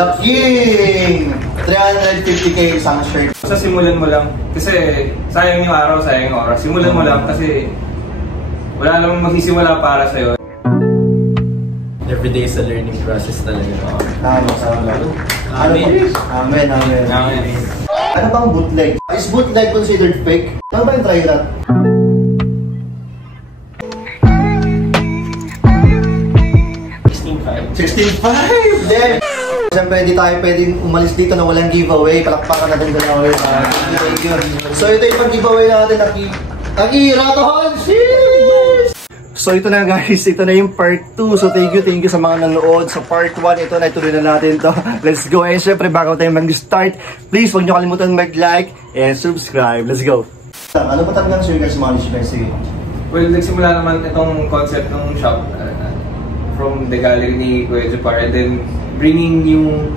The King! 350k isang shirt. Sa simulan mo lang, kasi sayang yung araw, sayang yung oras. Simulan mo lang kasi wala namang magsisimula para sa'yo. Everyday is a learning process talaga. Tama. Amen. Ano bang bootleg? Is bootleg considered fake? Ano ba yung try that? 16.5! Then, siyempre hindi tayo pwedeng umalis dito na walang giveaway. Palakpakan natin giveaway. So ito yung pag-giveaway natin. Akira Tohon! So ito na guys, ito na yung part 2. So thank you sa mga nanood. Sa part 1, ito na, ituloy na natin to. Let's go. And syempre bago tayo mag-start, please huwag nyo kalimutan mag-like and subscribe. Let's go. Ano ba talagang Circus Management? Sige. Well, nagsimula naman itong concept ng shop from the gallery ni Kuya Jupar, and then bringing yung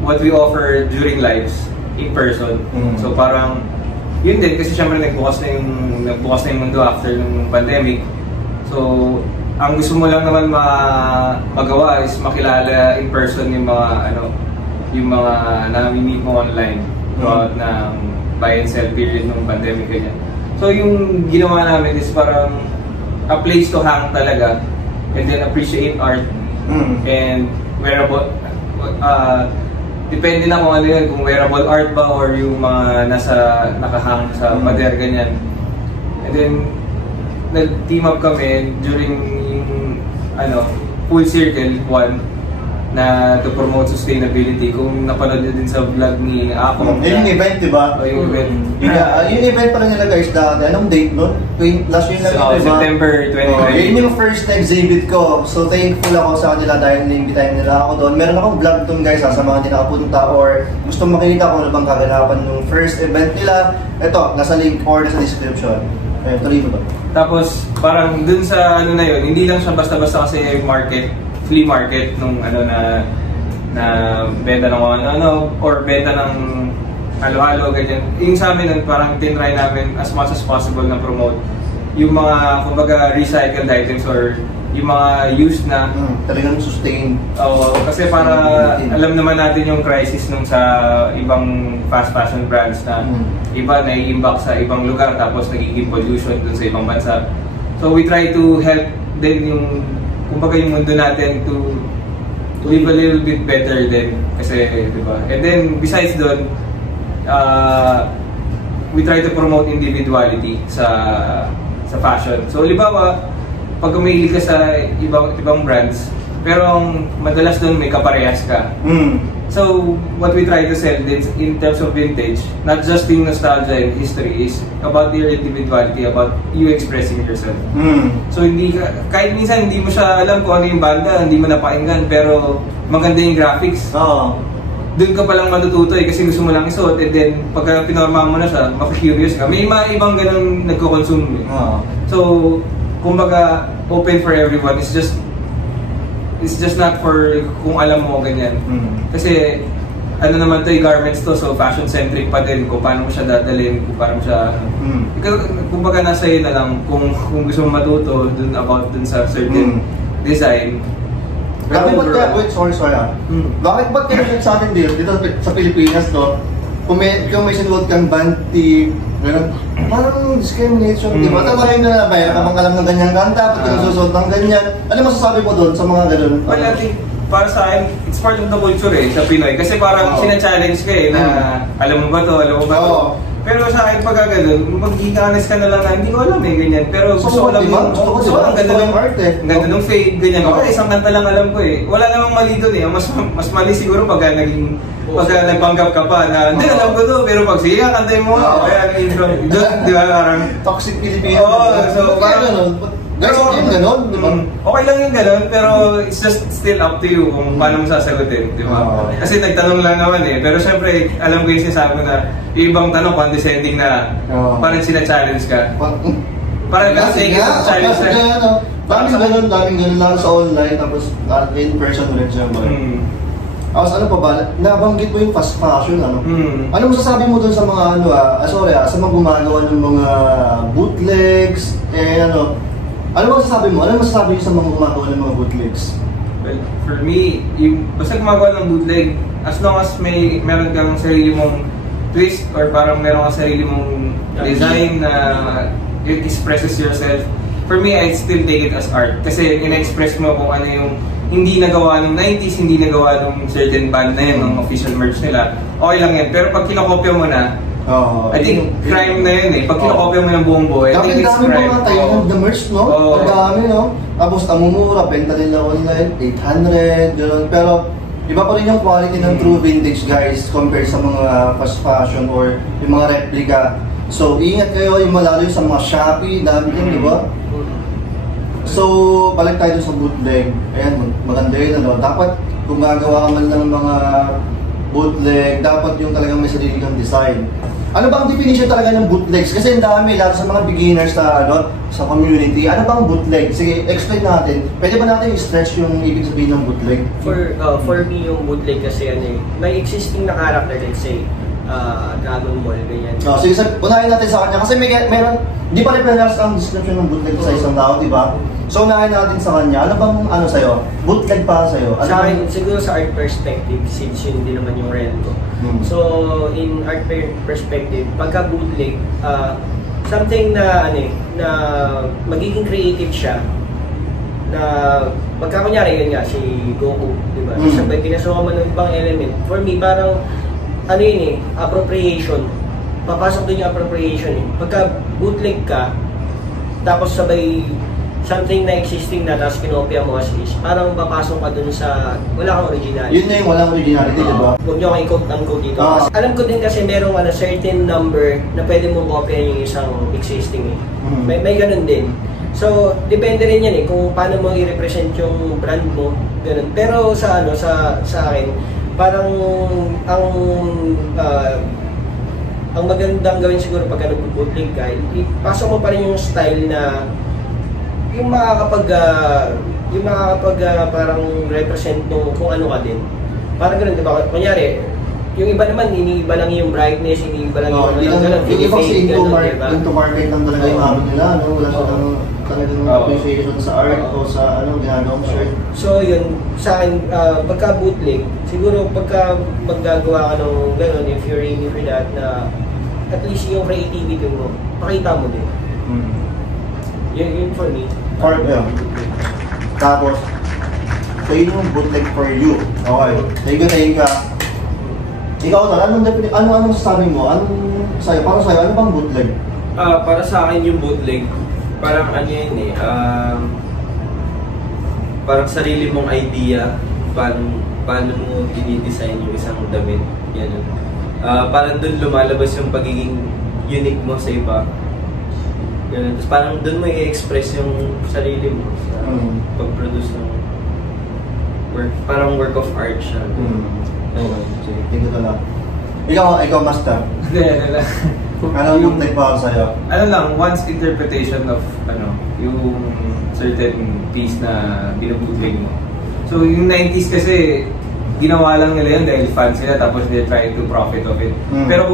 what we offer during lives in person. So parang yun din kasi syempre nagbukas na yung mundo after ng pandemic. So ang gusto mo lang naman magawa is makilala in person yung mga nami-meet mo online throughout ng buy and sell period ng pandemic ganyan. So yung ginawa namin is parang a place to hang talaga and then appreciate art and wearable. Depende na kung ano yun, kung wearable art ba or yung mga nakahang sa pader ganyan. And then nag-team up kami during yung Full Circle 1 na to promote sustainability. Kung napanood nyo din sa vlog ni Ako. Yung event, diba? Yung event. Yung event pala nila guys, anong date nun? Last year lang ito, diba? September 29. Yun yung first na exhibit ko. So thankful ako sa kanila dahil na-invitahin nila ako doon. Meron akong vlog doon guys sa mga hindi nakapunta or gusto makikita kung ano bang kaganapan ng first event nila. Ito, nasa link or nasa description. Ayun, tuloy mo ba? Tapos parang dun sa na yun, hindi lang siya basta-basta kasi flea market nung na benta ng or benta ng halo-halo ganyan. Yung sa amin parang tinry namin as much as possible na promote yung mga kumbaga recycled items or yung mga used na talagang sustain. Kasi para alam naman natin yung crisis nung sa ibang fast fashion brands na iba nai-imbak sa ibang lugar tapos nagiging pollution dun sa ibang bansa. So we try to help din yung kumbaga yung mundo natin to live a little bit better din kasi diba? And then besides doon we try to promote individuality sa fashion. So halimbawa pag umiili ka sa ibang brands pero madalas doon may kaparehas ka. So what we try to sell din in terms of vintage, not just yung nostalgia and history, is about your individuality, about you expressing yourself. So kahit minsan hindi mo siya alam kung ano yung banda, hindi mo napakinggan, pero maganda yung graphics. Doon ka palang matututo kasi gusto mo lang isuot, and then pagka pinorma mo na siya, maka-curious ka. May mga ibang ganun nagko-consume. So kumbaga open for everyone. It's just not for kung alam mo ganyan. Kasi ano naman to, garments to, so fashion centric pa din kung paano mo siya dadalhin, kung paano mo siya kumbaga nasa iyo na lang kung gusto mo matuto dun about dun sa certain design. Bakit ba't kaya sa atin dito sa Pilipinas to, kung may sinuot kang banti, parang discrimination, di ba? Tama rin na ba? Kapag alam ng ganyang kanta, pag nagsusot ng ganyan, ano masasabi mo doon sa mga ganun? Well, I think, para sa akin, it's part of the culture sa Pinoy. Kasi parang sina-challenge ka na alam mo ba to, alam mo ba to? Pero sa akin pagka ganun, magiging honest ka na lang na hindi ko alam ganyan. Pero gusto ko lang yung, ang ganda ng fade, ganyan. Isang kanta lang alam ko Wala namang mali doon Mas mali siguro pagka nagpanggap ka pa na hindi alam ko to, pero pag sige kantayin mo kaya intro doon, di ba, parang toxic Filipino. So parang guys, yung gano'n, di ba? Okay lang yung gano'n, pero it's just still up to you kung paano mo sasagutin, di ba? Kasi nagtanong lang naman pero syempre alam ko yung sinasabi na yung ibang tanong condescending na parang sina-challenge ka. Parang kasi challenge na daming ganun lang sa online, tapos in person rin siya ba? Ano pa ba? Nabanggit mo yung fast fashion, Ano masasabi mo dun sa mga sa mga gumagawa ng mga bootlegs, ano masasabi mo? Ano masasabi mo sa mga gumagawa ng mga bootlegs? Well, for me, basta gumagawa ng bootleg, as long as meron kang sarili mong twist or parang meron kang sarili mong design na it expresses yourself, for me, I still take it as art. Kasi ina-express mo kung ano yung hindi nagawa ng 90s, hindi nagawa ng certain band na yun, ng official merch nila. Okay lang yan. Pero pag kinokopya mo na, I think crime na yun eh. Pag kinokopya mo ng buong buhay, I think it's crime. Dami tayo ng the merch, no? Ang dami, no? Tapos amumura, benta nila online, 800, gano'n. Pero iba pa rin yung quality ng true vintage, guys, compared sa mga fast fashion or yung mga replica. So, ingat kayo yung malalo sa mga Shopee, dami din, di ba? So, balik tayo sa bootleg. Ayan, maganda yun, ano? Dapat, kung gagawa ka man ng mga bootleg, dapat yung talagang may sarili kang design. Ano bang definition talaga ng bootlegs? Kasi ang dami, lalo sa mga beginners sa community. Ano bang bootleg? Sige, explain natin. Pwede ba natin i-stretch yung ibig sabihin ng bootleg? For me, yung bootleg kasi may existing na character, let's say, Dragon Ball, ganyan. Sige, unahin natin sa kanya. Kasi meron, di pa rin parehas ang description ng bootleg sa isang tao, di ba? So, unahin natin sa kanya. Ano bang, sa'yo? Bootleg pa sa'yo? Sa akin, siguro sa art perspective, since yun din naman yung realm ko. So, in art perspective, pagka bootleg, something na, na magiging creative siya, na pagka kunyari yun nga, si Goku, di ba? Sabay pinasukan mo ng ibang element. For me, parang, appropriation. Papasok doon yung appropriation eh. Pagka bootleg ka, tapos sabay something na existing na, tapos kinopia mo as is, parang papasok ka dun sa wala kang originality. Yun na yung walang originality, di ba? Huwag nyo kang i-quote dito. Alam ko din kasi merong certain number na pwede mong kopyahin yung isang existing eh. May ganun din. So, depende rin yan eh, kung paano mo i-represent yung brand mo, ganun. Pero sa akin, parang ang magandang gawin siguro pag nag-bootleg ka, ipasok mo pa rin yung style na yung makakapag parang represent nung kung ano ka din. Parang gano'n, di ba? Kunyari, yung iba naman, iniiba lang yung brightness, iniiba lang yung yung ibang si into market lang talaga yung habang nila, no? Wala silang talagang appreciation sa art o sa ginagawang shirt. So yun, sa akin, pagka bootleg, siguro pagka maggagawa ka ng gano'n, if you're aiming for that, na at least yung creativity mo, pakita mo din. Yun for me. Tapos, so yun yung bootleg for you. Okay. Thank ka. Ikaw anong sasabi mo? Para sa'yo, ano bang bootleg? Para sa akin yung bootleg, parang yun eh, parang sarili mong idea, paano mo i-design yung isang damit. Yan. Parang dun lumalabas yung pagiging unique mo sa iba. Ganun. Tapos parang doon mo i-express yung sarili mo sa pag-produce ng work. Parang work of art siya. Sige, tingnan ko lang. Ikaw master. Anong bootleg para sa'yo? Ano lang, one's interpretation of yung certain piece na binubootleg mo. So yung 90s kasi, ginawa lang nila yun dahil fans sila tapos they try to profit of it. Pero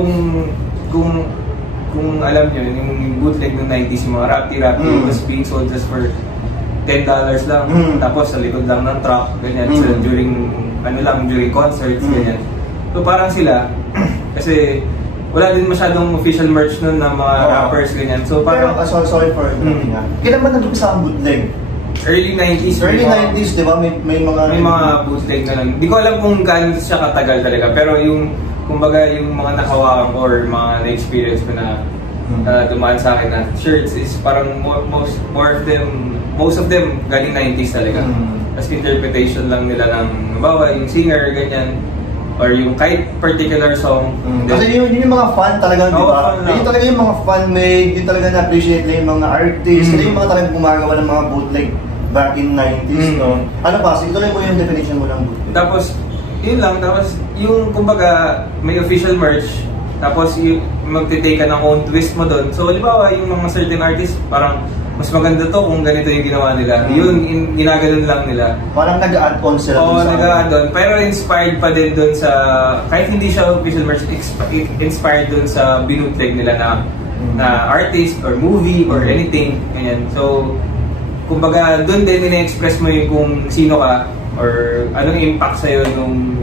kung alam nyo, yung bootleg ng 90s, yung mga Rapti was being sold just for $10 lang. Tapos sa likod lang ng truck, ganyan. So during concerts, ganyan. So parang sila, kasi wala din masyadong official merch nun ng mga rappers, ganyan. So parang... Pero, sorry for interrupting. Kailan ba nag-umpisa ang bootleg? Early 90s. Early 90s, di ba? May mga bootleg na lang. Di ko alam kung gaano siya katagal talaga. Pero yung, kumbaga, yung mga nakawakan ko or mga na-experience ko na dumaan sa akin na shirts is parang most of them galing 90s talaga. As interpretation lang nila ng bawa, yung singer, ganyan. Or yung kahit particular song. Kasi yun yung mga fan talaga, di ba? Yun talaga yung mga fan-made, yun talaga na-appreciate lang yung mga artists, yung mga talagang gumagawa ng mga bootleg back in 90s, no? Ano pa? Sige, tuloy mo yung definition mo ng bootleg. Tapos, yun lang. Tapos, yung kumbaga, may official merch. Tapos, magtitake ka ng own twist mo doon. So, halimbawa, yung mga certain artists, parang mas maganda to kung ganito yung ginawa nila. Yun, ginaganon lang nila. Parang nag-add-on sila dun sa... Oo, nag-add-on. Pero inspired pa din dun sa... Kahit hindi siya official merch, inspired dun sa binutleg nila na artist or movie or anything. Ganyan. So, kumbaga, dun din ina-express mo yung kung sino ka or anong impact sa'yo nung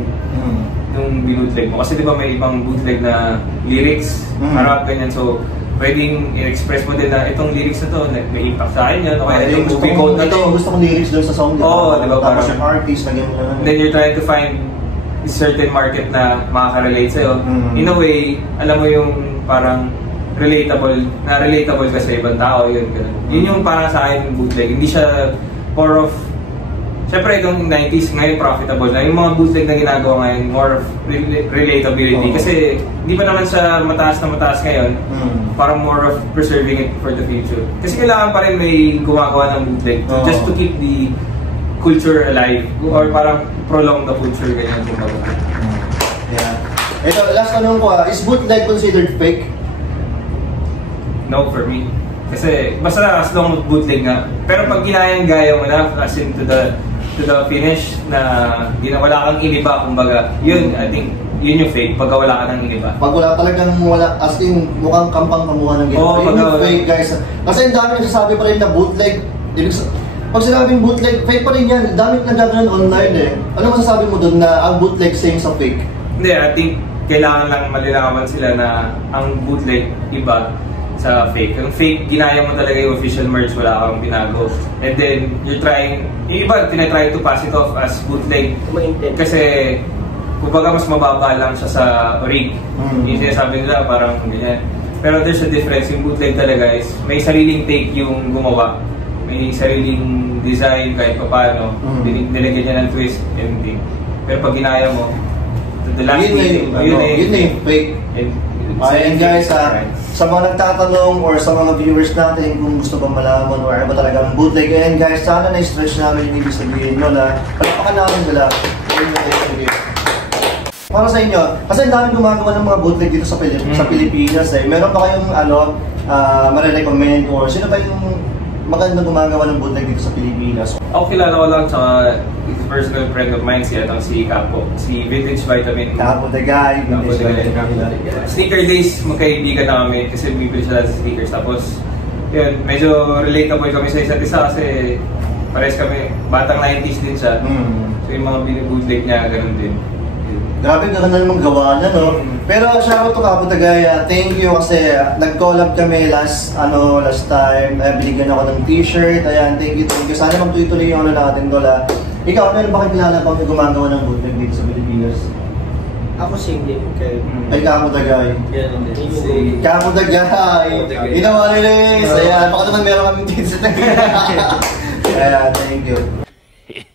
nung binutleg mo. Kasi di ba may ibang bootleg na lyrics, rap, ganyan. So, pwedeng i-express mo din na itong lyrics na to, may impact sa akin yan. O kaya itong movie quote na to. Gusto kong lyrics doon sa song, di ba? Oo, di ba? Tapos yung artist na gano'n. Then you're trying to find a certain market na makaka-relate sa'yo. In a way, alam mo yung parang relatable ka sa ibang tao, yun. Ganun. Yun yung parang sa akin bootleg. Hindi siya more of, syempre itong 90s ngayon profitable na. Yung mga bootleg na ginagawa ngayon, more of relatability. Kasi hindi pa naman siya mataas na mataas ngayon. Parang more of preserving it for the future. Kasi kailangan pa rin may gumagawa ng bootleg just to keep the culture alive or parang prolong the culture, ganyan yung bago. Yeah. Ito, last tanong ko is bootleg considered fake? No, for me. Kasi basta as long bootleg nga. Pero pag ginayang-gaya mo na as in to the finish na wala kang iniba, kumbaga, yun, I think, yun yung fake pagka wala ka ng iniba. Pag wala talagang as in mukhang kampang kamukha ng ginawa. Yun yung fake, guys. Kasi ang dami nagsasabi pa rin na bootleg. Pag sinabing bootleg, fake pa rin yan. Dami nagagano'n online eh. Ano masasabi mo doon na ang bootleg same sa fake? Hindi, I think kailangan lang malinawan sila na ang bootleg iba sa fake. Yung fake, ginaya mo talaga yung official merch, wala kang binago. And then, you're trying, yung iba, tinatry to pass it off as bootleg. Kasi, kumbaga mas mababa lang siya sa rig. Yung sinasabi nila, parang ganyan. Pero there's a difference. Yung bootleg talaga is, may sariling take yung gumawa. May sariling design kahit pa paano. Nilagyan niya ng twist, anything. Pero pag ginaya mo, the last yun na yung fake. Ayan guys, sa mga nagtatanong or sa mga viewers natin kung gusto bang malaman or ano ba talagang bootleg, ayan guys, sana na-stretch namin yung ibig sabihin nyo na palapakan namin sila. Para sa inyo, kasi ang daming gumagawa ng mga bootleg dito sa Pilipinas eh. Meron ba kayong marirecommend or sino ba yung magandang gumagawa ng bootleg dito sa Pilipinas? Ako kilala ko lang sa personal friend of mine, si Capo, si Vintage Vitamin. Capo the guy, Vintage Vitamin. Sneaker days, magkaibigan na kami kasi bibili siya sa sneakers. Tapos, yun, medyo relatable kami sa isa't isa kasi pares kami, batang 90s din siya. So yung mga bootleg niya, ganun din. Grabe, gano'n na namang gawa na, no? Pero shoutout to Capo the guy, thank you kasi nag-collab kami last time. Binigyan ako ng t-shirt, ayan, thank you. Sana magtuloy-tuloy yung ano natin doon. Ikaw, meron ba kayo kilala pang gumagawa ng bootleg dito sa Pilipinas? Ako single kayo. Ay, Capo the guy. Capo the guy! Ginawa nila eh! Ayan, baka naman meron kaming t-shirt na ayan, thank you.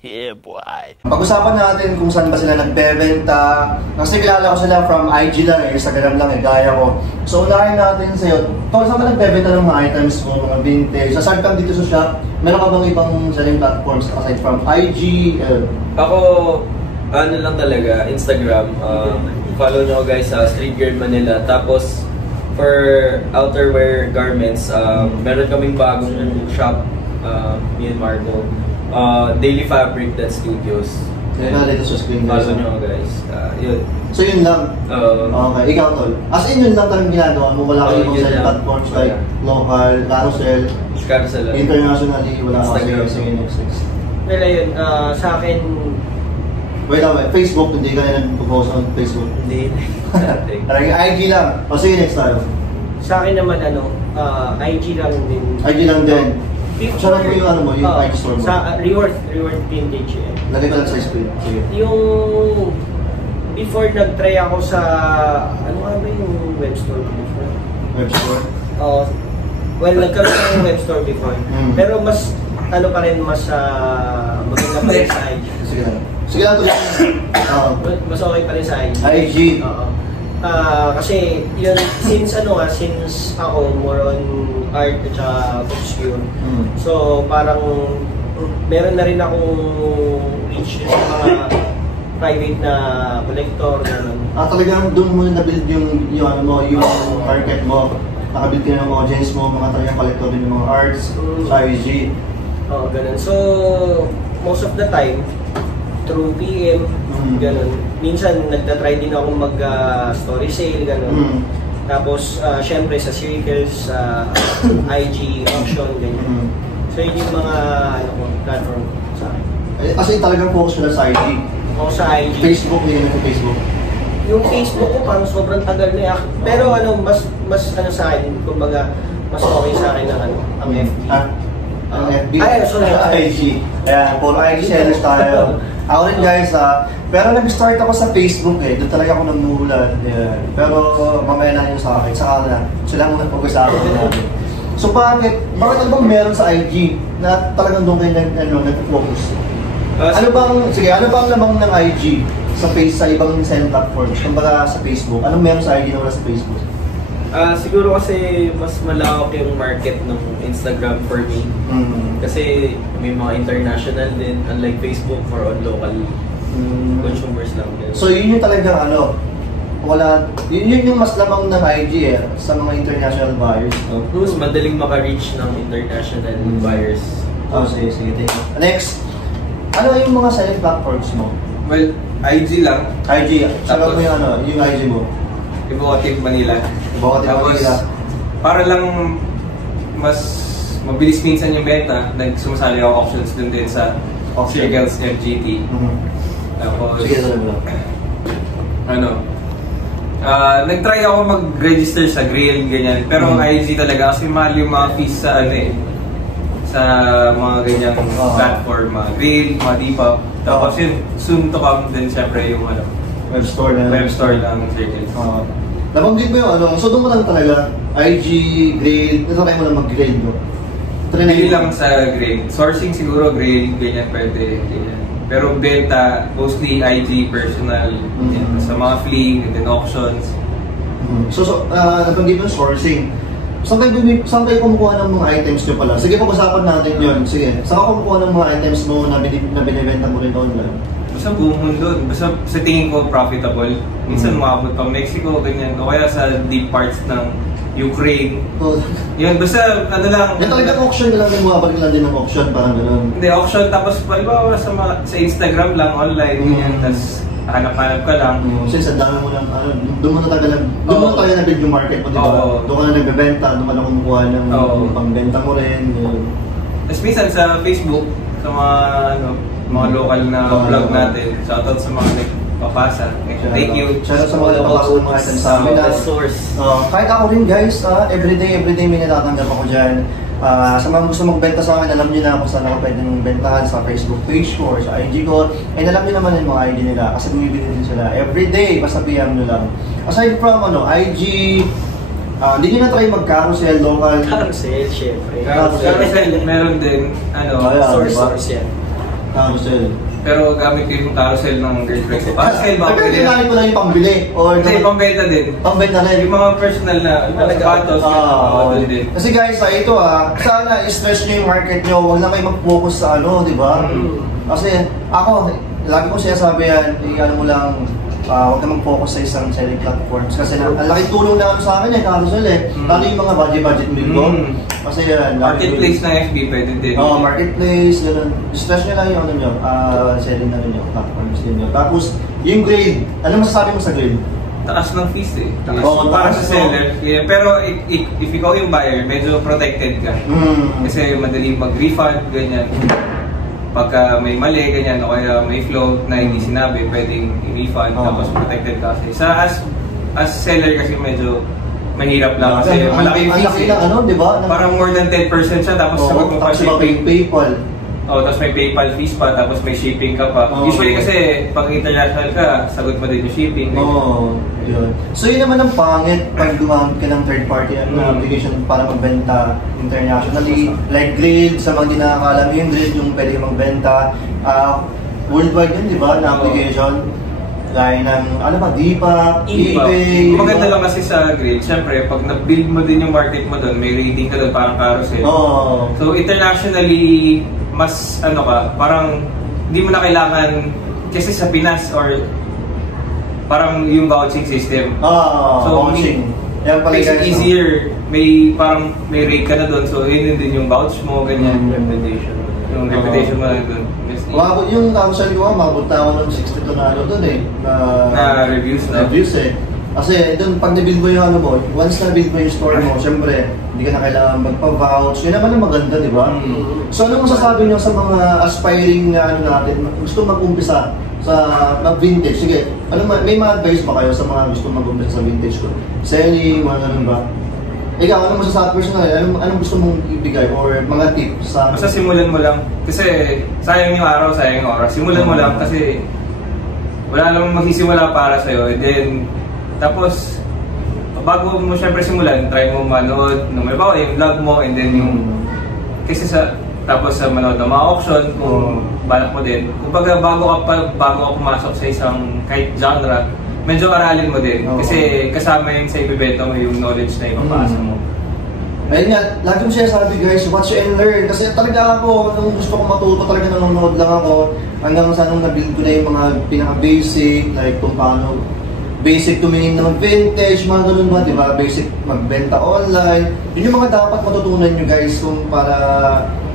Yeah, boy. Pag-usapan natin kung saan ba sila nagbebenta. Kasi kilala ko sila from IG lang eh, Instagram lang eh, gaya ko. So unahin natin sa'yo, saan ka nagbebenta ng mga items mo, mga vintage? Aside kang dito sa shop, meron ka bang ibang selling platforms aside from IG? Ako, ano lang talaga, Instagram. Follow nyo guys sa Street Girl Manila. Tapos, for outerwear garments, meron kaming bagong shop, me and Marco. Daily Fabric Studios. Yan na dito sa screen. Follow nyo guys. Yun. So yun lang? Okay, ikaw tol. As in yun lang talagang ginagawa mo? Wala kayong ibang selling platforms like local, carousel, internationally, wala ka sa NXX? Well, ayun, sa akin... Wait, Facebook, hindi ka na nag-post on Facebook? Hindi. IG lang. O sige, next time. Sa akin naman, IG lang din. IG lang din. Sarap mo yung ano mo, yung IG store mo? Sa Reward Vintage. Lagay ko lang sa screen. Sige. Yung before nag-try ako sa ano nga ba yung web store before? Web store? Well, nagkaroon ako ng web store before. Pero mas ano pa rin, mas maganda pa rin sa IG. Sige lang. Sige lang tuloy. Mas okay pa rin sa IG. IG? Kasi yun, since ako more on art at saka obscure. So parang meron na rin akong reach sa mga private na collector, gano'n. Talagang doon mo na-build yung market mo. Nakabuild ka ng audience mo, mga talagang collector din ng mga arts, sa IG. Gano'n. So, most of the time, through PM, gano'n. Minsan, nagtatry din ako mag-story sale, gano'n. Tapos, syempre sa circles, IG, auction, ganyan. So, yun yung mga platform sa akin. Kasi talagang focus ko lang sa IG. O sa IG. Facebook, hindi naman sa Facebook. yung Facebook ko parang sobrang tagal na yan. Pero mas ano sa akin, kumbaga, mas okay sa akin ang ang FB. Ang FB? Sorry, IG. Ayan, puro IG sellers tayo. Ako rin guys, pero nag-start ako sa Facebook eh. Doon talaga ako namulan. Yeah. Pero mamaya na yun sa akin. Saka na, sila muna pag-usapan natin. So bakit ano bang meron sa IG na talagang doon kayo nag-focus? Ano bang lamang ng IG sa ibang selling platforms? Kumbaga sa Facebook, anong meron sa IG na wala sa Facebook? Siguro kasi mas malawak yung market ng Instagram for me. Kasi may mga international din, unlike Facebook for on local consumers lang din. So yun yung talagang yun yung mas lamang ng IG sa mga international buyers. Mas madaling maka-reach ng international buyers. Sige. Next, ano yung mga selling platforms mo? Well, IG lang. IG, sabi mo yung IG mo? Evocative Manila. Tapos, para lang mas mabilis minsan yung benta, sumasali ako auctions dun din sa Circles FGT. Tapos, nag-try ako mag-register sa Grail, ganyan. Pero IG talaga kasi mahal yung mga fees sa sa mga ganyang platform, mga Grail, mga Depop. Tapos yun, soon to come din syempre yung web store ng Circles. Nabanggit mo yung so doon mo lang talaga, IG, Grail, natry mo lang mag-Grail mo? Pili lang sa Grail. Sourcing siguro Grail, ganyan pwede, ganyan. Pero benta, mostly IG, personal, sa mga fleeing, and then auctions. So nabanggit mo yung sourcing. Saan kayo kumukuha ng mga items nyo pala? Sige, pag-usapan natin yun. Sige, saan ka kumukuha ng mga items mo na binibenta mo rin online? Basta buong mundo. Basta sa tingin ko profitable. Minsan umabot pang Mexico, ganyan. O kaya sa deep parts ng Ukraine. Yun, basta lang. Yan talagang auction ka lang din, bumabalik lang din ng auction, parang gano'n. Hindi, auction tapos palibawa sa Instagram lang, online, ganyan. Tapos hanap-hanap ka lang. Kasi sa dami mo lang, doon mo na talaga na-build yung market mo, di ba? Doon ka na nagbebenta, doon ka na kumukuha ng pangbenta mo rin. Tapos minsan sa Facebook, sa mga local na vlog natin, shoutout sa mga nagpapasa. Thank you. Shoutout sa mga nagpapasa ng mga items sa amin. Kahit ako rin guys, everyday may natatanggap ako dyan. Sa mga gusto magbenta sa akin, alam nyo na kung saan ako pwedeng bentahan sa Facebook page ko or sa IG ko. And alam nyo naman yung mga IG nila kasi bumibili din sila. Everyday, basta PM nyo lang. Aside from IG, hindi nyo na try mag-carousel, local. Carousel, syempre. Carousel, meron din, source yan. Carousel. Pero gamit ko yung carousel ng girlfriend ko. Carousel ba? Pero ginamit ko lang yung pambili. Hindi, pambenta din. Pambenta rin. Yung mga personal na sapatos. Din. Kasi guys, ito sana i-stress nyo yung market nyo. Huwag lang kayo mag-focus sa di ba? Kasi ako, lagi ko sinasabi yan, mo lang, huwag ka mag-focus sa isang selling platforms. Kasi ang laking tulong na sa akin carousel Lalo yung mga budget meal ko. Kasi marketplace na FB pwede din. Marketplace, gano'n. Stress nyo lang yung selling nyo, platforms din nyo. Tapos, yung grade, ano masasabi mo sa grade? Taas ng fees para sa seller. Yeah, pero if ikaw yung buyer, medyo protected ka. Kasi madali mag-refund, ganyan. Pagka may mali, ganyan, o kaya may float na hindi sinabi, pwedeng i-refund, tapos protected ka. Kasi as seller kasi medyo mahirap lang kasi malaki yung fees di ba? Parang more than 10% siya, tapos sagot mo pa shipping. PayPal. Tapos may PayPal fees pa, tapos may shipping ka pa. Usually kasi pag international ka, sagot mo din yung shipping. Yun. So yun naman ang pangit pag gumamit ka ng third party application para magbenta internationally. Like Grid, sa mga di nakakalam yung Grid, yung pwede ka magbenta. Worldwide yun, di ba, na application. Gaya ng, Depop, eBay. Maganda lang kasi sa Grid, syempre, pag na-build mo din yung market mo doon, may rating ka doon, parang carousel. So internationally, mas parang hindi mo na kailangan, kasi sa Pinas or parang yung vouching system. So vouching. Makes it easier. May rate ka na doon, so yun din yung vouch mo, ganyan, reputation. Yung reputation mo na doon. Umabot yung carousel ko, umabot na ako ng 62 na doon na reviews na. Kasi doon, pag na-build mo yung once na-build mo yung store mo, syempre, hindi ka na kailangan magpa-vouch. Yun naman ang maganda, di ba? So ano masasabi niyo sa mga aspiring na natin, gusto mag-umpisa sa mag-vintage. Sige, may mga advice ba kayo sa mga gusto mag-umpisa sa vintage ko? Selling, mga ganun ba? Ikaw, ano masasabi personal? Anong gusto mong ibigay or mga tips sa... Basta simulan mo lang. Kasi sayang yung araw, sayang yung oras. Simulan mo lang kasi wala namang magsisimula para sa'yo. And then, tapos, bago mo syempre simulan, try mo manood ng may bawa, yung vlog mo, and then yung... Kasi tapos sa manood ng mga auction, kung balak mo din. Kumbaga, bago ka pumasok sa isang kahit genre, medyo aralin mo din. Kasi kasama yun sa ibibenta mo yung knowledge na ipapasa mo. Ayun nga, lagi mo siya sabi guys, watch and learn. Kasi talaga ako, nung gusto ko matuto, talaga nanonood lang ako. Hanggang sa nung nabuild ko na yung mga pinaka-basic, like kung paano basic tumingin ng vintage, mga ganun ba, di ba? Basic magbenta online. Yun yung mga dapat matutunan nyo guys kung para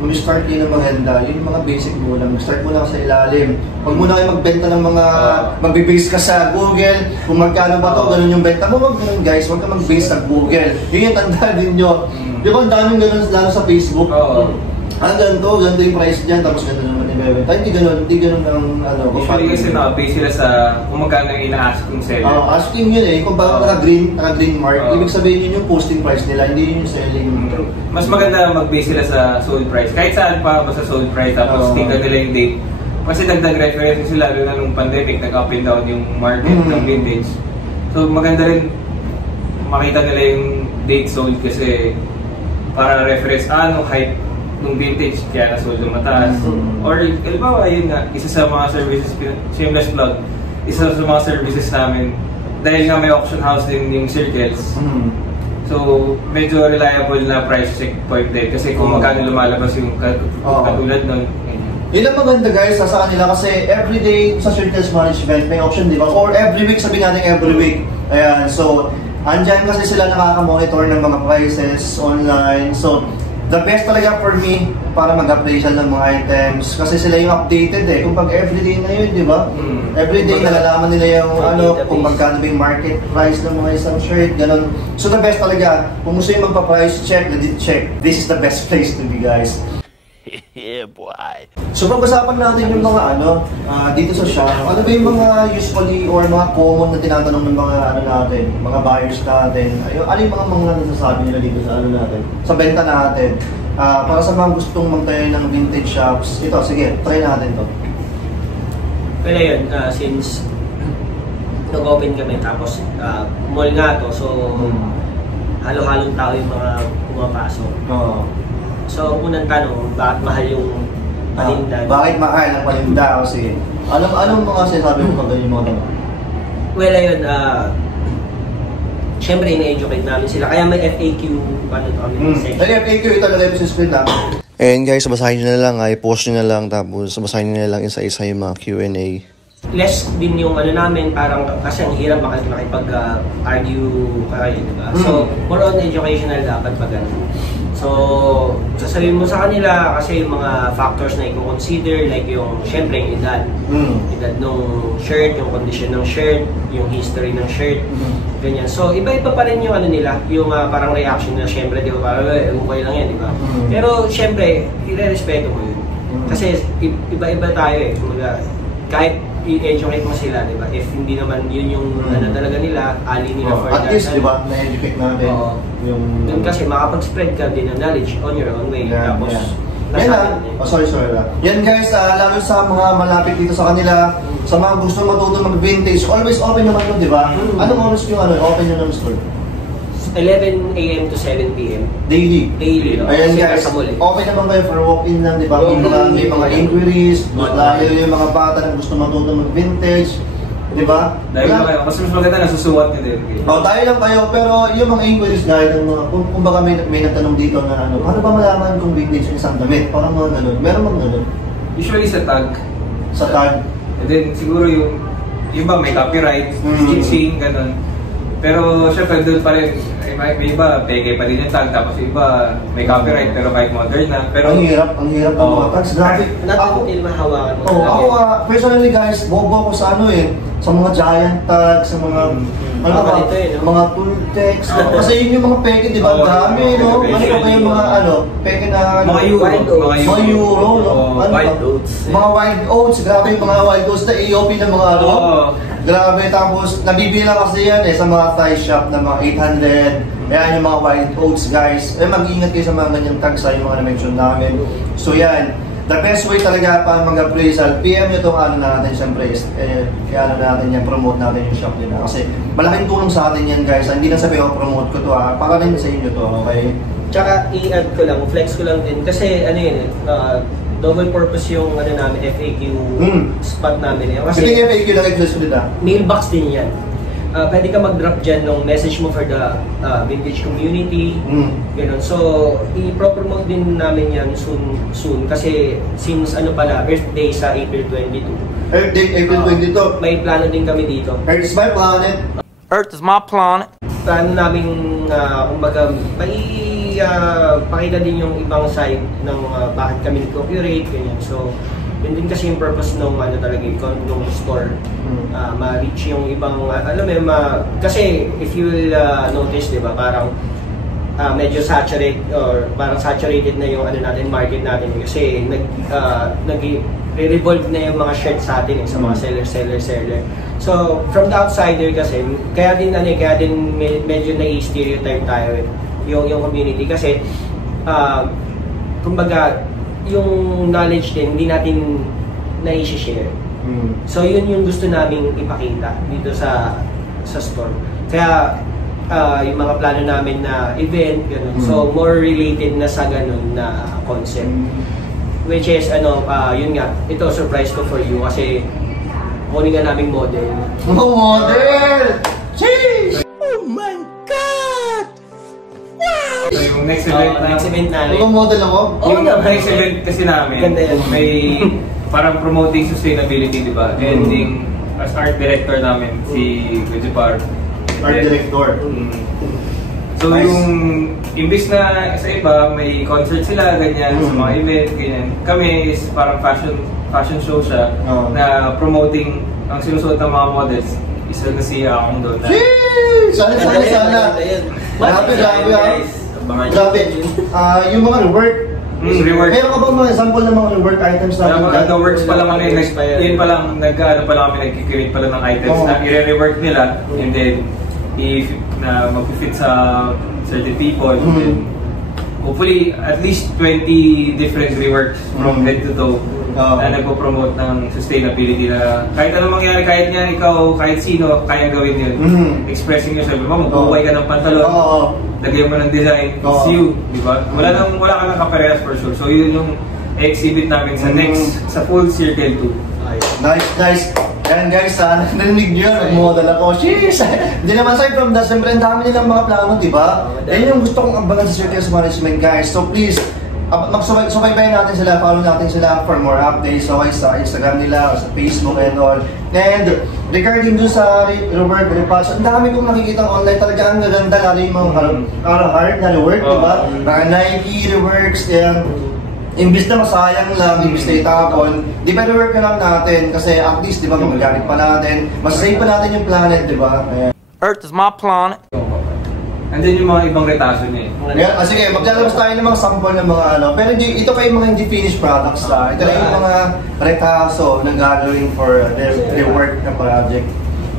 mag-start kayo ng maganda. Yun yung mga basic mo lang. Start mo lang sa ilalim. Huwag mo na kayo magbenta ng mga, magbe-base ka sa Google, kung magkano ba to, ganun yung benta mo. Huwag ganun guys, huwag ka mag-base sa Google. Yun yung tanda din nyo. Di ba ang daming ganun lalo sa Facebook? Ganito yung price dyan, tapos ganito naman ibebenta. Hindi ganun ang ano. Usually kasi naka-base sila sa kung magkano yung ina-ask kung seller. Asking yun eh, kung baka naka-green mark, ibig sabihin yun yung posting price nila, hindi yun yung selling. Mas maganda mag-base sila sa sold price. Kahit saan pa basta sold price, tapos tingnan nila yung date. Kasi dagdag reference sila, lalo na nung pandemic, nag-up and down yung market ng vintage. So maganda rin makita nila yung date sold kasi para reference hype nung vintage kaya na-sold ng mataas. Or, halimbawa, yun nga, isa sa mga services, shameless plug, isa sa mga services namin, dahil nga may auction house din yung Circles. So, medyo reliable na price check point din. Kasi kung magkano lumalabas yung katulad nun. Yun ang maganda guys sa kanila kasi everyday sa Circles Management may auction, di ba? Or every week, sabi natin every week. Ayan, so, andyan kasi sila nakaka-monitor ng mga prices online. So, the best talaga for me para mag-appraisal ng mga items kasi sila yung updated eh. Kung pag everyday na yun, di ba? Everyday nalalaman nila yung kung magkano ba yung market price ng mga isang shirt, ganun. So the best talaga, kung gusto yung magpa-price check, legit check, this is the best place to be guys. Yeah, boy. So pag-usapan natin yung mga dito sa shop, ano ba yung mga usually or mga common na tinatanong ng mga natin, mga buyers natin, ano yung mga nasasabi nila dito sa natin, sa benta natin, para sa mga gustong magtayo ng vintage shops. Ito, sige, try natin to. Well, ayun, since nag-open kami tapos mall nga to, so halo-halong tao yung mga pumapasok. So, ang unang tanong, bakit mahal yung paninda? Bakit mahal ang paninda? Kasi, anong mga sinasabi mo pag yung mga tanong? Well, ayun, syempre, ina-educate namin sila. Kaya may FAQ, section. May FAQ, ito na lang sa screen lang. And guys, basahin nyo na lang, i-post nyo na lang, tapos basahin nyo na lang isa-isa yung mga Q&A. Less din yung namin, parang kasi ang hirap makipag-argue kayo, diba? So, more on educational dapat pag So, sasabihin mo sa kanila kasi yung mga factors na i-consider, like yung, syempre, yung edad. Edad ng shirt, yung condition ng shirt, yung history ng shirt, ganyan. So, iba-iba pa rin yung nila, yung parang reaction na syempre, di ba, parang, okay lang yan, di ba? Pero, syempre, i-respeto mo yun. Kasi, iba-iba tayo eh. Kahit i-educate mo sila, di ba? If hindi naman yun yung talaga nila, ali nila for at least, di ba, na-educate natin. Doon kasi makapag-spread ka din ng knowledge on your own way. Tapos, sorry lang. Yan guys, lalo sa mga malapit dito sa kanila, sa mga gusto matuto mag-vintage, always open naman yun, di ba? Anong oras yung open yun ng store? 11 a.m. to 7 p.m. Daily. No? Ayan guys, okay naman kayo for walk-in lang, di ba? Kung may mga inquiries, lalo yung mga bata na gusto matuto mag-vintage, di ba? Dahil lang kayo, mas maganda nasusuwat nyo din. Tayo lang kayo, pero yung mga inquiries guys, kung baka may nagtanong dito na paano ba malaman kung vintage yung isang damit? Parang mga ganun. Meron mga ganun? Usually sa tag. Sa tag? And then siguro yung iba may copyright, stitching, ganun. Pero syempre doon pa rin, may iba, peke pa din yung tag, tapos iba may copyright pero kahit modern na. Pero ang hirap ng mga tags. Grabe. Natin mahawakan mo. Ako personally guys, bobo ako sa sa mga giant tags, sa mga ano ba, mga Tultex. Kasi yun yung mga peke, di ba? Dami, no? Ano pa yung mga peke na mga euro, no? Wild oats. Mga wild oats, grabe yung mga wild oats na EOP ng mga grabe, tapos nabibilang kasi yan sa mga Thai shop na mga 800. Yan yung mga wild oats, guys. Mag-iingat kayo sa mga ganyang tags, yung mga na-mention namin. So yan, the best way talaga para mag-appraisal, PM nyo itong natin, siyempre, kaya natin yan, promote natin yung shop nila. Kasi malaking tulong sa atin yan, guys. Hindi lang sabi ko, promote ko to para rin sa inyo to, okay? Tsaka i-add ko lang, flex ko lang din, kasi double purpose yung namin, FAQ spot namin. Kasi yung FAQ na nag-flex ko nila. Mailbox din yan. Pwede ka mag-drop dyan ng message mo for the vintage community. Ganun. So, i-promote din namin yan soon. Kasi since Earth Day sa April 22. Earth Day, April 22. May plano din kami dito. Earth is my planet. Earth is my planet. Plano namin, kumbaga, pakita din yung ibang side ng bakit kami nag-curate, ganyan. So, yun din kasi yung purpose ng ng store. Ma-reach yung ibang, kasi if you will notice, di ba, parang medyo saturated na yung market natin kasi nag-revolve na yung mga shirts sa atin sa mga seller. So from the outsider kasi kaya din medyo na-stereotype tayo yung community kasi kumbaga yung knowledge din hindi natin na-share. So yun yung gusto naming ipakita dito sa store. Kaya yung mga plano namin na event, ganun. So more related na sa ganun na concept. Which is yun nga, ito surprise ko for you kasi kunin nga naming model. Model! Jeez! Oh my God! So yung next event namin. Model ako? Yung next event kasi namin, may parang promoting sustainability, di ba? And as art director namin, si Gujipar. Art director. So yung imbis na sa iba, may concert sila, ganyan, sa mga event, ganyan. Kami is parang fashion show siya na promoting ang sinusuot ng mga models. Isa na si Akong doon. Sana. Grabe. Yung mga rework. Meron ka bang mga example ng mga rework items na works pa lang yun pa lang, kami nag-create pa lang ng items na i-rework nila and then if mag-fit sa certain people and then hopefully at least 20 different reworks from head to toe na nagpo-promote ng sustainability na kahit anong mangyari, kahit nga ikaw, kahit sino, kaya gawin yun. Expressing yourself, magbubuhay ka ng pantalon, lagyan mo ng design, it's you, di ba? Wala ka ng kaparehas for sure. So yun yung exhibit namin sa sa full circle 2. Nice. Yan guys, narinig nyo, model ako. Sheesh! Hindi naman aside from that, siyempre ang dami nilang mga plano, di ba? Yan yung gusto kong abangan sa Circles Management, guys. So please, magsubaybayan natin sila, follow natin sila for more updates sa Instagram nila, sa Facebook and all. And regarding dun sa rework, repatch, ang dami kong nakikita online talaga ang gaganda, lalo yung mga hard na rework, di ba? Mga Nike reworks, imbis na masayang lang, imbis na itapon, di ba rework na lang natin kasi at least, di ba, magagamit pa natin, masasave pa natin yung planet, di ba? Earth is my planet. Andyan yung mga ibang retaso niya Sige, maglalabas tayo ng mga sample ng mga pero ito pa yung mga hindi finished products la. Ito na yung mga retaso na gagawin for their work na project.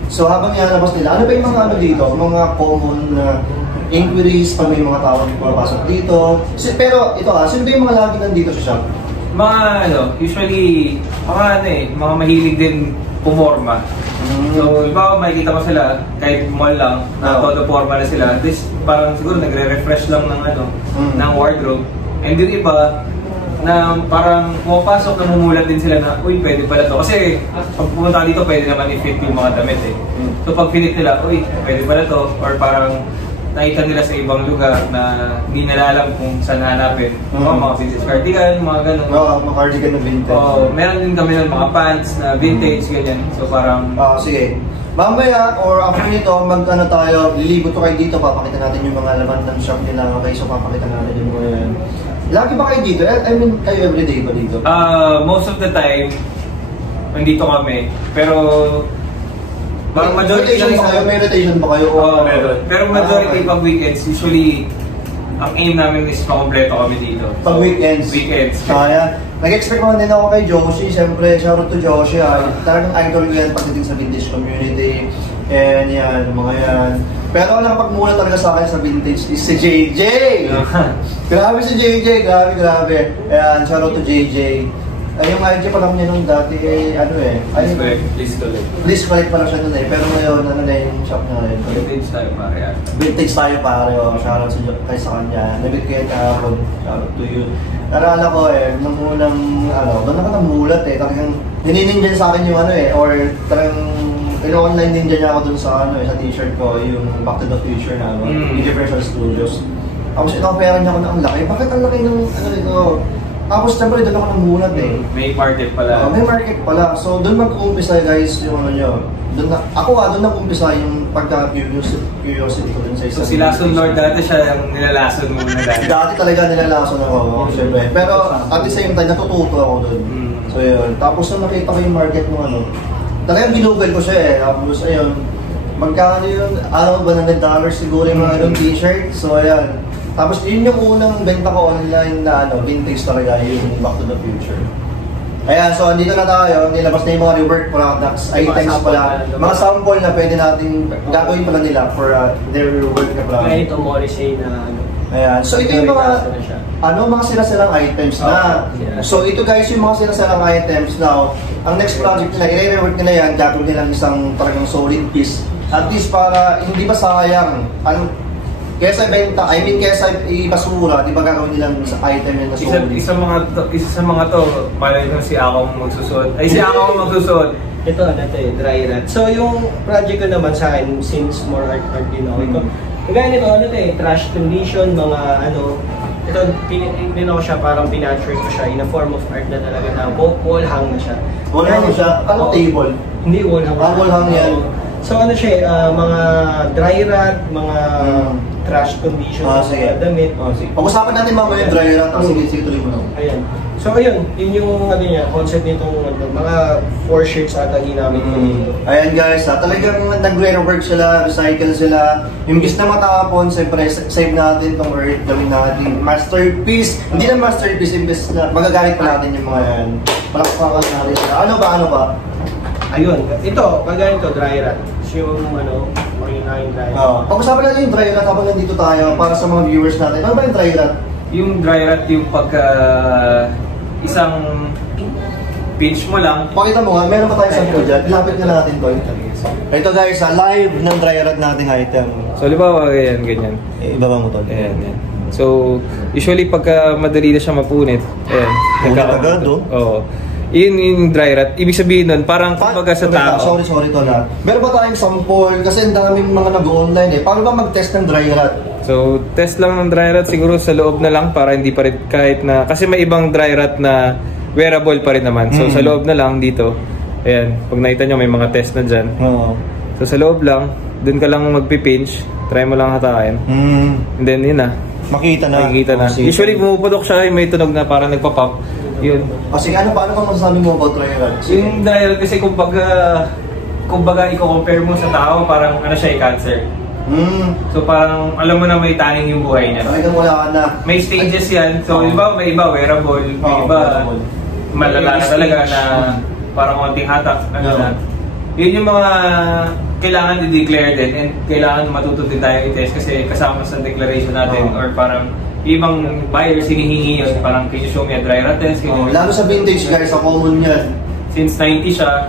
So habang ilalabas nila, ano ba yung mga dito? Mga common inquiries pag may mga tao na pumapasok dito. Pero ito sino ba yung mga lagi nandito sa shop? Mga usually, mga mahilig din pumorma. So, iba makikita mo sila, kahit mall lang, todo forma na sila. This parang siguro nagre-refresh lang ng ng wardrobe. And yung iba, na parang pumapasok, namumulat din sila na, uy, pwede pala to. Kasi pag pumunta dito, pwede naman i-fit yung mga damit So pag finit nila, uy, pwede pala to. Or parang nakita nila sa ibang lugar na hindi nila alam kung saan hanapin. Mga vintage cardigan, mga ganun. Mga cardigan na vintage. Meron din kami ng mga pants na vintage, ganyan. So parang... sige. Mamaya or after nito, tayo, liligo to kayo dito, papakita natin yung mga laman ng shop nila. Okay, so papakita natin yung mga yan. Lagi ba kayo dito? I mean, kayo everyday ba dito? Most of the time, nandito kami. Pero Parang majority rotation ba kayo? May rotation ba kayo? Oo, meron. Pero majority okay. pag weekends, usually, ang aim namin is makompleto kami dito. Pag weekends? Weekends. Kaya, nag-expect naman din ako kay Joshi. Siyempre, shoutout to Joshi. Talagang idol ko yan pagdating sa vintage community. And yan, mga yan. Pero ang nakapagmula talaga sa akin sa vintage is si JJ! Grabe si JJ, grabe. Ayan, shoutout to JJ. Ay, yung IG pa lang niya nung dati, ano Please collect. Please collect pa lang siya nun pero ngayon, ano na yung shop na rin. Vintage tayo pare. Vintage tayo pare, shoutout kay sa kanya. Nabit kayo kahapon, shoutout to you. Narala ko nung unang, doon ako namulat talagang nininindyan sa akin yung or talagang ino-online ninja niya ako dun sa sa t-shirt ko, yung Back to the Future na Universal Studios. Tapos ino-offeran niya ako na ang laki. Bakit ang laki ng ito? Tapos siyempre doon ako namulat May market pala. May market pala. So doon mag-uumpisa guys yung nyo. Doon nag-uumpisa yung pagka-curiosity ko dun sa isa. So si Lason Lord dati siya yung nilalason muna dati. Dati talaga nilalason ako, syempre. Pero at the same time, natututo ako doon. So yun. Tapos nung nakita ko yung market mo talagang ginugol ko siya Tapos ayun, magkano yun? Ba $100 siguro yung mga t-shirt? So ayan. Tapos yun yung unang benta ko online na vintage talaga, yung Back to the Future. Ayan, so andito na tayo, nilabas na yung mga rework products, items pala, mga sample na pwede natin gagawin pala nila for their rework na products. Kaya ito Morrissey na Ayan, so ito yung mga, mga sila-silang items na. So ito guys, yung mga sila-silang items na, ang next project nila, i-rework nila yan, gagawin nilang isang talagang solid piece. At least para hindi ba sayang, kesa benta, kesa ibasura, di ba gagawin nilang sa item yun na solid? Isa sa mga to, malay ko si Akong magsusuot. Si Akong magsusuot. Ito dry rat. So yung project ko naman sa akin, since more art din ako ito. Kagaya nito, trash condition, mga ito, ko siya, parang pinatrade ko siya in a form of art na talaga na wall hang na siya. Wall hang siya? Table? Hindi, wall hang. Wall hang yan. So mga dry rat, mga trash condition, sige. Damit. Sige. Pag-usapan natin mamaya yung dry rat. Sige, tuloy mo na. Ayan. So ayun, yun yung concept nitong mga 4 shirts ata ginamit ko dito. Ayan guys, talagang nag-rework sila, recycle sila. Imbis na matapon, siyempre save natin itong earth, gawin natin masterpiece. Hindi na masterpiece, imbis na magagamit pa natin yung mga yan. Palakpakan natin sila. Ano ba? Ayun, ito, kagaya nito, dry rat. Yung marinayang dry rat. Pag-usapan natin yung dry rat habang nandito tayo para sa mga viewers natin. Ano ba yung dry rat? Yung dry rat, yung pagka isang pinch mo lang. Pakita mo nga, meron pa tayo sample dyan. Ilapit na natin to. Ito guys, live ng dry rat nating item. So, halimbawa, ganyan. Ibaba mo to. Ayan. So, usually pagka madali na siya mapunit, ayan. Agad, Oo. Yun yung dry rat. Ibig sabihin nun, parang kumbaga sa tao. Sorry to na. Meron ba tayong sample? Kasi ang daming mga nag-online Paano ba mag-test ng dry rat? So, test lang ng dry rat siguro sa loob na lang para hindi pa rin kahit na... Kasi may ibang dry rat na wearable pa rin naman. So, sa loob na lang dito. Ayan, pag nakita nyo may mga test na dyan. So, sa loob lang, dun ka lang magpipinch. Try mo lang hatain. And then, yun na. Makikita na. Usually, pumuputok siya, may tunog na parang nagpa-pop. Yun. Kasi paano ka masasabi mo about dry rat? Yung dry rat kasi kumbaga i-compare mo sa tao, parang siya cancer. So parang alam mo na may taning yung buhay niya. Talagang wala ka na. May stages yan. So may iba wearable, may iba malala na talaga na parang konting hatak. Yun yung mga kailangan i-declare din and kailangan matuto din tayo i-test kasi kasama sa declaration natin or parang ibang buyers hinihingi yun, parang can you show me a dry rat test? Lalo sa vintage guys, sa common yan. Since 90 siya,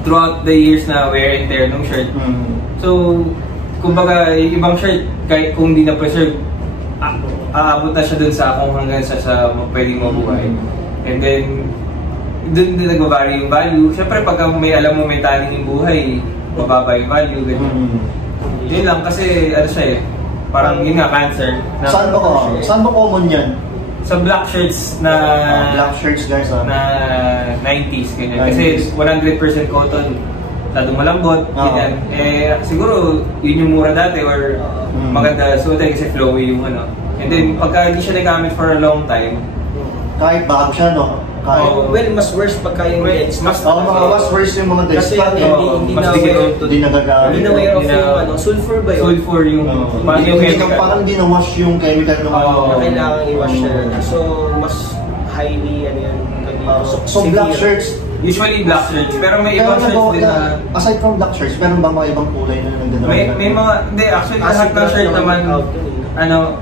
throughout the years na wear and tear nung shirt. So, kumbaga, ibang shirt, kahit kung di na preserve, aabot na siya dun sa kung hanggang sa pwedeng mabuhay. And then, dun din nag-vary yung value. Siyempre, pagka may alam mo may taning yung buhay, mababa yung value, ganyan. Yun lang, kasi siya parang yun nga, cancer. Saan ba common yan? Sa black shirts na... black shirts guys na 90s, ganyan. Kasi 100% cotton, ladong malambot, ganyan. Siguro, yun yung mura dati or maganda suotin kasi flowy yung And then, pagka hindi siya nagamit for a long time, kahit bago siya, no? Well, mas worse pagka yung dead stock. Mas worse yung mga dead Kasi stock. hindi na nagagamit. Hindi na aware of yung sulfur ba yun? Sulfur yung parang hindi na-wash yung chemical ng na kailangan i-wash na. So, mas highly, so black shirts, usually black shirts, pero may ibang shirts din na... Aside from black shirts, meron ba mga ibang kulay na nagdadrive? May mga, hindi, actually lahat ng shirt naman,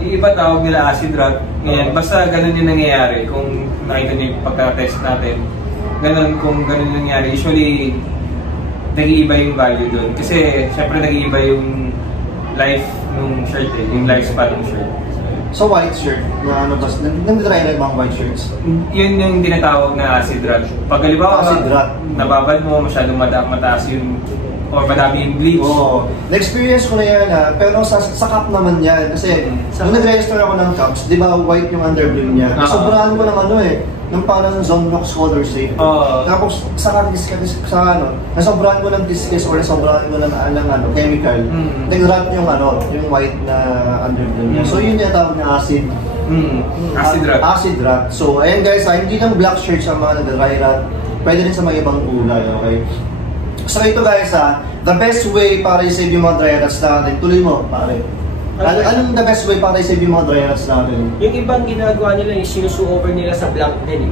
iba tawag nila acid rot. Ganyan, basta ganun yung nangyayari. Kung nakita niyo yung pagka-test natin, kung ganun yung nangyayari, usually, nag-iiba yung value doon. Kasi, syempre, nag-iiba yung life ng shirt yung lifespan ng shirt. So white shirt, na ano ba, nagdadry na mga white shirts? Yun yung tinatawag na acid rot. Pag halimbawa, nababad mo, masyadong mataas yung or madami yung bleach. Oo. Na-experience ko na yan pero sa cup naman yan. Kasi nung nag-register ako ng cups, di ba white yung underbrim niya. Sobrahan ko ng ng parang Zonrox color safe. Tapos nasobrahan ko ng discus or nasobrahan ko ng chemical. Nag-rot yung white na underbrim niya. So yun yung tawag na acid. Acid rot. So ayan guys, hindi lang black shirts ang mga nag-dry rot. Pwede rin sa mga ibang kulay, okay? So ito guys the best way para i-save yung mga dry rots natin, tuloy mo pare. Anong the best way para i-save yung mga dry rots natin? Yung ibang ginagawa nila yung sinusu-over nila sa blank din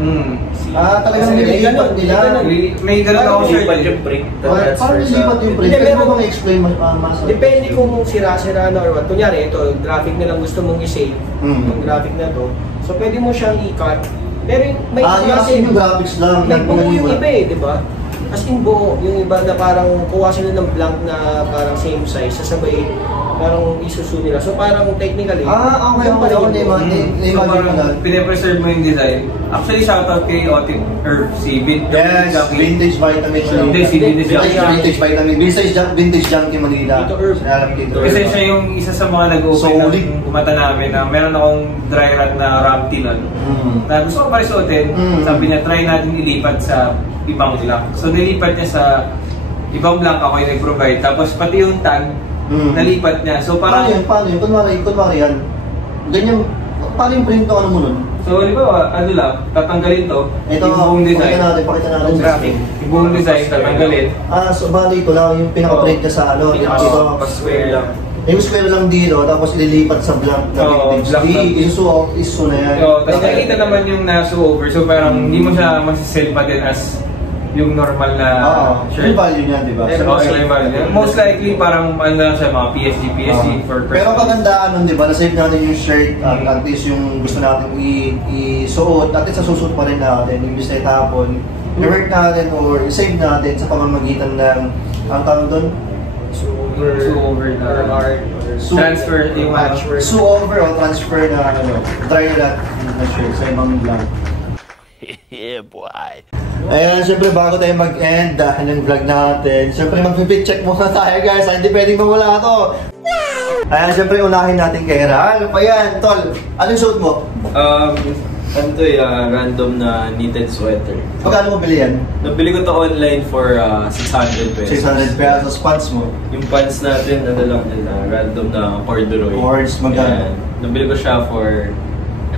talagang nililipat nila. May ganun ako shirt yung print. Parang nililipat yung print. Pwede mo bang explain mas? Depende kung sira-sira na or what. Kunyari, ito, graphic na lang gusto mong i-save. Yung graphic na to. So pwede mo siyang i-cut. Pero may yung graphics lang. May buo yung iba di ba? As in buo, yung iba na parang kuha sila ng blank na parang same size, sasabay parang isusu nila. So parang technically, okay. So parang pinapreserve mo yung design. Actually, shoutout kay Otin Herb, si Vintage Vitamin. Vintage Vitamin. Vintage Junkie Manila. Kasi siya yung isa sa mga nag-open ng kumata namin na meron akong dry rot na Ramtin na gusto ko pa isuotin. Sabi niya, try natin ilipat sa ibang blank. So nilipat niya sa ibang blank ako yung nag-provide. Tapos pati yung tag, nalipat niya. So parang... Paano yun? Kunwari yan. Ganyan, paano yung print mo nun? So, di ba, tatanggalin to. Ito, yung buong design. Pakita natin. Yung graphic. Yung buong design, tatanggalin. So bali ito lang yung pinaka-print niya sa square lang. Yung square lang dito, tapos ililipat sa blank na vintage. Isu na yan. Tapos nakikita naman yung nasu over. So parang hindi mo siya masisell pa din as yung normal na shirt. Yung value niya, di ba? Most likely, parang lang siya, mga PSG for person. Pero kagandaan nun, di ba? Na-save natin yung shirt, at least yung gusto natin i-suot, at least sa susuot pa rin natin, imbis na itapon, i-work natin or i-save natin sa pamamagitan ng, ang tawag doon? Su-over na transfer yung su-over o transfer na dry rot na shirt sa ibang blank. Yeah, boy. Ayan, syempre bago tayo mag-end ng vlog natin, syempre mag-fit check muna tayo guys, hindi pwedeng mawala to. Ayan, syempre unahin natin kay Ral. Ayan, tol, anong suot mo? Ano to random na knitted sweater. Magkano mo bili yan? Nabili ko to online for 600 pesos. 600 pesos. Pants mo? Yung pants natin, random na corduroy. Cords, magkano? Nabili ko siya for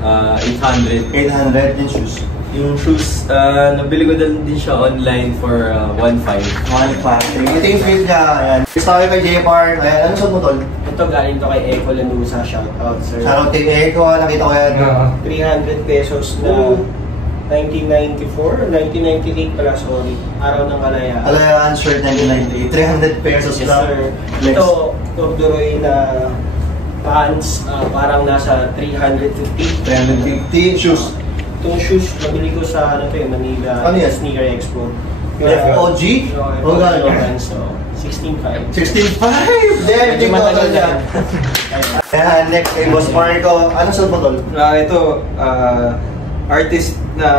800. 800 yung shoes? Yung shoes, nabili ko din siya online for 1.5. 1.5. Ito yung feel niya. Ayan. Next tayo kay J-Park. Ayan, anong suot mo tol? Ito galing to kay Eco Lanusa. Shoutout sir. Shoutout kay Eco. Nakita ko yan. 300 pesos na 1994, 1998 pala, sorry. Araw ng Kalayaan. Kalayaan shirt 1998. 300 pesos yes, lang. Sir. Ito, corduroy na pants, parang nasa 350. 350 shoes. Itong shoes, nabili ko sa Manila Sneaker Expo. FOG? O gano'n? So, 16.5. 16.5! Hindi ko alam yan. Ayan, next kay Boss Marco. Anong suot mo tol? Ito, artist na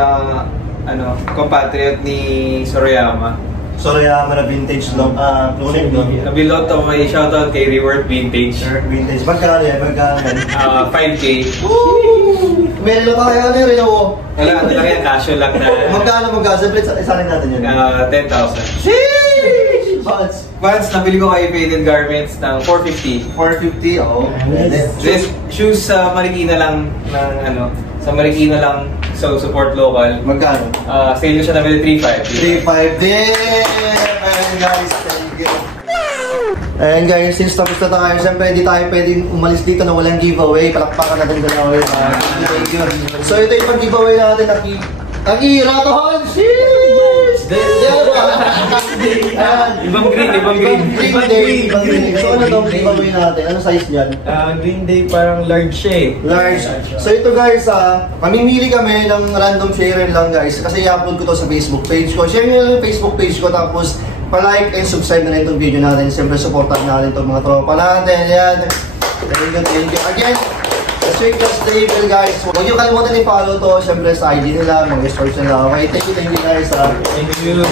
compatriot ni Sorayama. Sorayama na vintage clothing. Nabilot ako may shoutout kay Reward Vintage. Vintage. Magkano yan? 5K. May nilo tayo rin ako. Wala, ano lang yan, casual lang na. Magkano? Siyempre, isarin natin yun. 10,000. Sheesh! Vans, nabili ko kay Faded Garments ng 450. 450, oo. This shoes sa Marikina lang, sa Marikina lang So, support local. Magkano? Sale ko siya na 3.5. 3.5 din! Ayan guys, thank you. Ayan guys, since tapos na tayo, siyempre hindi tayo pwedeng umalis dito na walang giveaway. Palakpakan natin gano'n. Thank you. So ito yung pag-giveaway natin. Ang ira to, Hansis! Ibang green. So ano itong giveaway natin? Ano size niyan? Green Day parang large siya eh. Large. So ito guys, mamimili kami ng random sharer lang guys. Kasi i-upload ko to sa Facebook page ko. Share nyo lang yung Facebook page ko, tapos pa-like and subscribe na rin itong video natin. Siyempre supportan natin itong mga tropa natin. Yan. Thank you. Again, the Circles Label guys. Huwag nyo kalimutan i-follow to. Siyempre sa ID nila, mga stores nila. Okay, thank you guys. Thank you.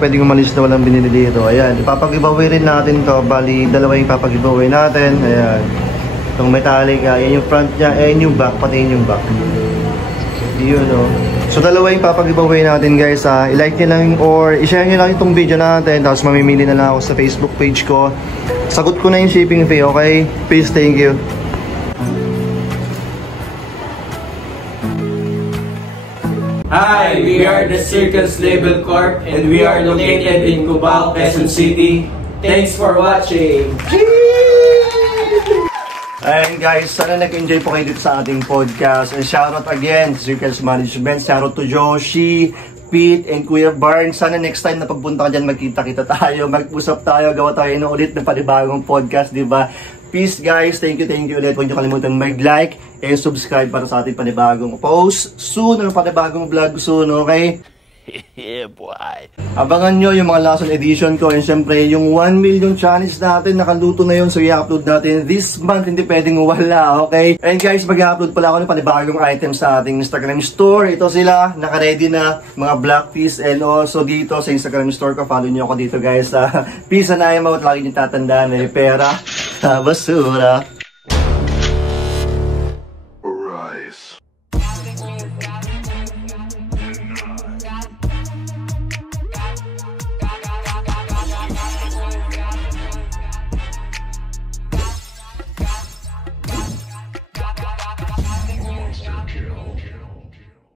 Pwedeng umalis na walang binili dito. Ayan, ipapag-giveaway rin natin to. Bali, dalawa yung ipapag-giveaway natin. Ayan. Itong metallic, ayan yung front niya, ayan yung back, pati yung back. Yun, no. So, dalawa yung papag-giveaway natin, guys. I-like nyo lang or i-share nyo lang itong video natin. Tapos mamimili na lang ako sa Facebook page ko. Sagot ko na yung shipping fee, okay? Peace, thank you. Hi, we are the Circles Label Corp and we are located in Cubao, Quezon City. Thanks for watching. Ayan guys, sana nag-enjoy po kayo dito sa ating podcast. And shoutout again to Circles Management. Shoutout to Joshi, Pete, and Kuya Barnes. Sana next time na pagpunta ka dyan, magkita-kita tayo, mag-usap tayo, gawa tayo na ulit ng panibagong podcast, diba? Peace guys, thank you ulit. Huwag niyo kalimutan mag-like and subscribe para sa ating panibagong post soon, or panibagong vlog soon, okay? Yeah, boy. Abangan nyo yung mga last edition ko, and syempre yung 1 million challenge natin, nakaluto na yun, so i-upload natin this month, hindi pwedeng wala, okay? And guys, mag-upload pala ako ng panibagong items sa ating Instagram store. Ito sila, naka-ready na, mga black teas, and also dito sa Instagram store ko, follow nyo ako dito guys. Peace and I'm out, lagi nyo tatandaan, pera sa basura.